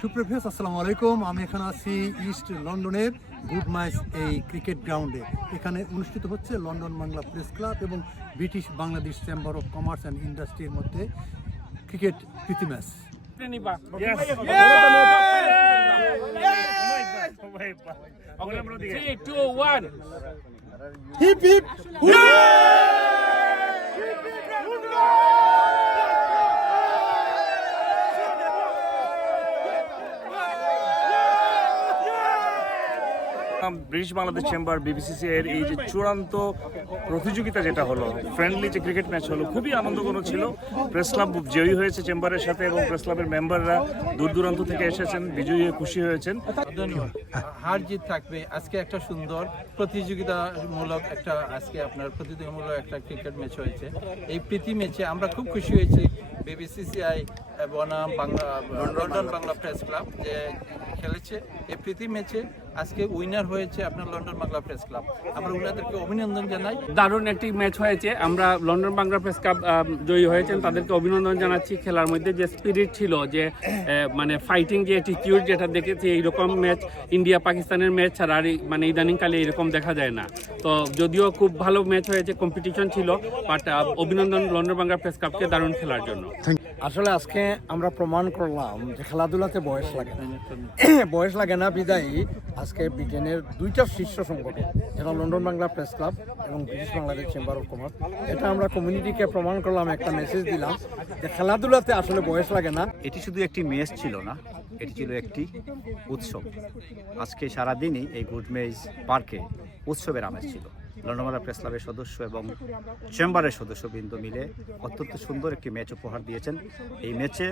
সুপ্রফেস আসসালামু আলাইকুম। আমি এখানে আছি ইস্ট লন্ডনের গুড মাইস এই ক্রিকেট গ্রাউন্ডে এখানে অনুষ্ঠিত হচ্ছে লন্ডন বাংলা প্রেস ক্লাব এবং British Bangladesh chamber of commerce and ইন্ডাস্ট্রির মধ্যে ক্রিকেট প্রীতি ম্যাচ হিপ ব্রিটিশ বাংলাদেশ চেম্বার বিবিসিসি এর এই যে চূড়ান্ত প্রতিযোগিতা যেটা হলো ফ্রেন্ডলি যে ক্রিকেট ম্যাচ হলো, খুবই আনন্দঘন ছিল। প্রেস ক্লাব জয়ী হয়েছে চেম্বারের সাথে এবং প্রেস ক্লাবের মেম্বাররা দূর দূরান্ত থেকে এসেছেন, বিজয়ী হয়ে খুশি হয়েছেন। হার জিত থাকবে। আজকে একটা সুন্দর প্রতিযোগিতামূলক একটা, আজকে আপনার প্রতিযোগিতামূলক একটা ক্রিকেট ম্যাচ হয়েছে। এই প্রীতি ম্যাচে আমরা খুব খুশি হয়েছি বিবিসিসিআই বনাম Bangla London Bangla press club যে খেলেছে। এই প্রীতি ম্যাচে আজকে উইনার হয়েছে আপনার লন্ডন বাংলা প্রেস ক্লাব। আমরা ওনাদেরকে অভিনন্দন জানাই। দারুণ একটি ম্যাচ হয়েছে। আমরা লন্ডন বাংলা প্রেস কাপ আহ, জয়ী হয়েছেন। তাদেরকে অভিনন্দন জানাচ্ছি খেলার মধ্যে। যে স্পিরিট ছিল যে মানে ফাইটিং যে অ্যাটিটিউড যেটা দেখেছি এইরকম ম্যাচ ইন্ডিয়া পাকিস্তানের ম্যাচ ছাড়া আর এই- মানে ইদানিংকালে এরকম দেখা যায় না। তো যদিও খুব ভালো ম্যাচ হয়েছে কম্পিটিশন ছিল বাট অভিনন্দন লন্ডন বাংলা প্রেস কাপকে দারুণ খেলার জন্য। আসলে আজকে আমরা প্রমাণ করলাম যে খেলাধুলাতে বয়স লাগে না। বয়স লাগে না, বিদায়ী। আজকে ব্রিটেনের দুইটা শীর্ষ সংগঠন, যেটা লন্ডন বাংলা প্রেস ক্লাব এবং British Bangladesh chamber of commerce. এটা আমরা কমিউনিটিকে প্রমাণ করলাম, একটা মেসেজ দিলাম যে খেলাধুলাতে আসলে বয়স লাগে না। এটি শুধু একটি মেস ছিল না, এটি ছিল একটি উৎসব। আজকে সারাদিনই এই গুড মেজ পার্কে উৎসবের আমেজ ছিল। লন্ডনমালা প্রেস ক্লাবের সদস্য এবং চেম্বারের সদস্য সদস্যবৃন্দ মিলে অত্যন্ত সুন্দর একটি ম্যাচ উপহার দিয়েছেন। এই ম্যাচে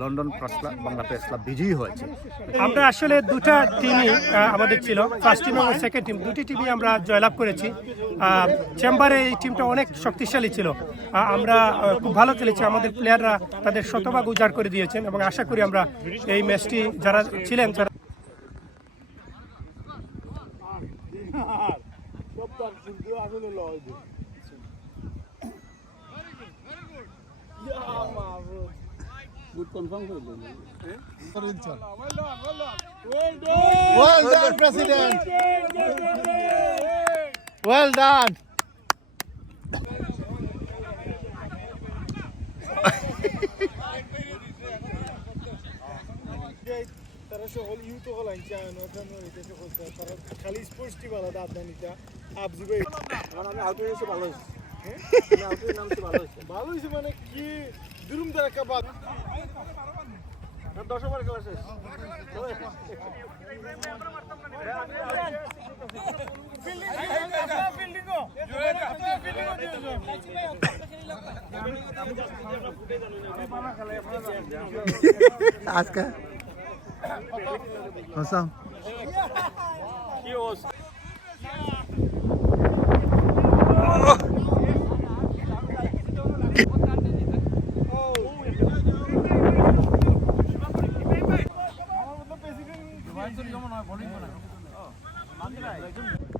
London press club, Bangla press club বিজয়ী হয়েছে। আমরা আসলে দুটা টিমই আমাদের ছিল। ফার্স্ট টিম এবং সেকেন্ড টিম দুটি টিমই আমরা জয়লাভ করেছি। চেম্বারে এই টিমটা অনেক শক্তিশালী ছিল। আমরা খুব ভালো খেলেছি। আমাদের প্লেয়াররা তাদের শতভাগ উজাড় করে দিয়েছেন এবং আশা করি আমরা এই ম্যাচটি যারা ছিলেন, যারা well done president well done তারা সকল ইউতো হলাইন চায় না কেন এটা করতে তারা খালি স্পষ্টি বলা দাঁত দানিটা আবজিবে আমি আউট হয়েছে ভালো হয়েছে ভালো হয়েছে মানে কি দুরুম দ্বারা একটা বাদ দশ ওভার খেলা শেষ আজকে Right.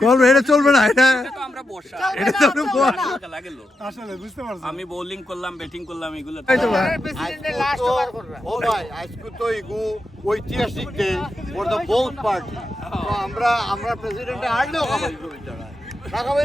চলবে এটা চলবে না এটা এটা তো আসলে বুঝতে পারছি। আমি বোলিং করলাম ব্যাটিং করলাম এগুলো। ও ভাই আজকে তো এগু ঐতিহাসিক day for the both party তো আমরা আমরা প্রেসিডেন্টে হারলেও খাবার করি তারা খাবার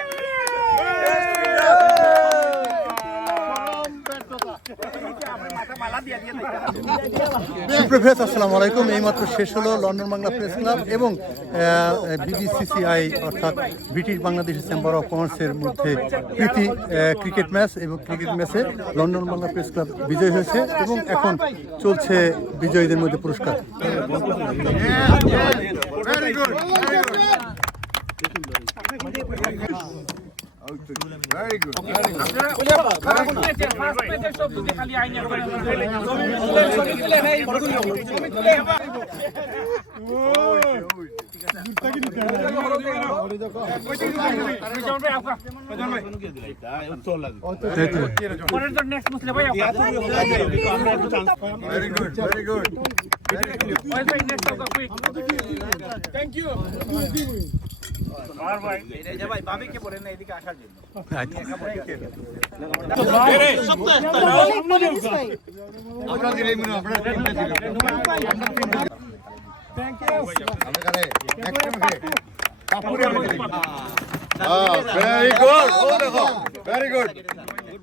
সুপ্রভাত, আসসালামু আলাইকুম। এইমাত্র শেষ হলো লন্ডন বাংলা প্রেস ক্লাব এবং বিবিসিসিআই অর্থাৎ ব্রিটিশ বাংলাদেশ চেম্বার অফ কমার্সের মধ্যে প্রীতি ক্রিকেট ম্যাচ এবং ক্রিকেট ম্যাচে লন্ডন বাংলা প্রেস ক্লাব বিজয় হয়েছে এবং এখন চলছে বিজয়ীদের মধ্যে পুরস্কার। Very good. Very good. Very good. Very good. Very good.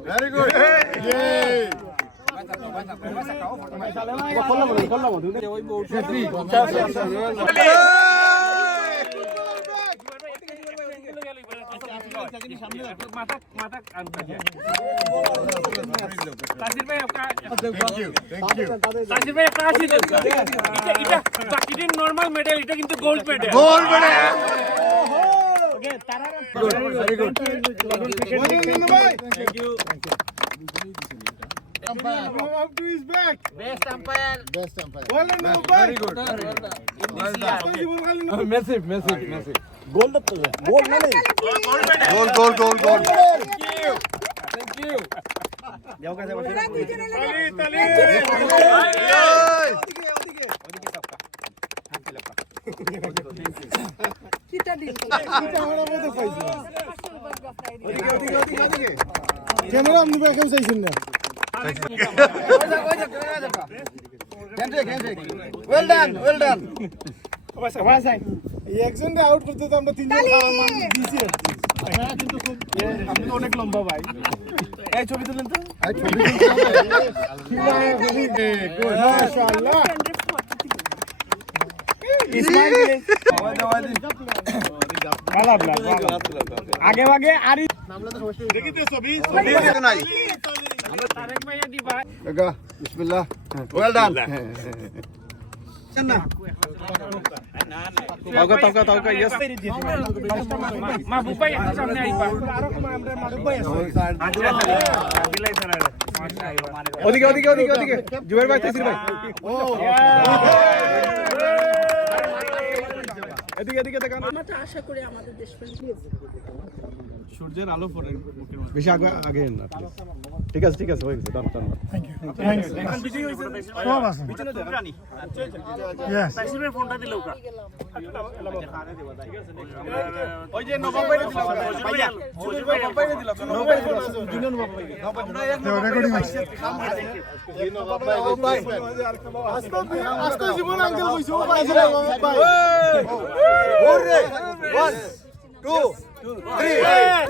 মেয়ে বেরে দোকান আমি কেমটা দিছি না আপনার নাম মেহেদি আমার নাম মেহেদি ইব্রাহিম ভাই আর খেয়ে রয়েছেন আপনারা ভেরি গুড মাথা মাথা তাসির ভাই আপনার থ্যাংক ইউ থ্যাংক ইউ তাসির ভাই একটা আসি দেন এটা এটা বাকিটা নরমাল মেডেল এটা কিন্তু gold medal goal Bade Up to his back. Best umpire Well done, Mumbai. Very good জীবন খালি গোল গোল গোল গোল ক্যামেরা আপনি ব্যাকে চাইছেন না ওয়েল ডান ওয়েল ডান একজনকে আউট করতে তো আমরা তিনজন অনেক লম্বা ভাই ছবি তুলেন তো মাশাআল্লাহ আগে আগে আরি দেখিতে ছবি নাই তারেক ভাইয়া দিবা এগা বিসমিল্লাহ ওয়েল ডান মাহবুব ভাই একটু সামনে আইবা ওদিকে ওদিকে ওদিকে ওদিকে জুবের ভাই তেসির ভাই এদিকে এদিকে দেখান। আশা করি আমাদের দেশপ্রেম সূর্যের আলো পড়ে বেশি আগে আগে না ঠিক আছে ঠিক আছে হয়ে গেছে ডান ডান ফোনটা দিল ওকা ওই যে নবাব ভাই দিলাম ভাইয়া সূর্য ভাই নবাব ভাই দিলাম নবাব ভাই দিলাম জুনিয়র নবাব ভাই রেকর্ডিং আস্তে আস্তে জীবন আঙ্কেল কইছো ভাই ওরে 1 two, three.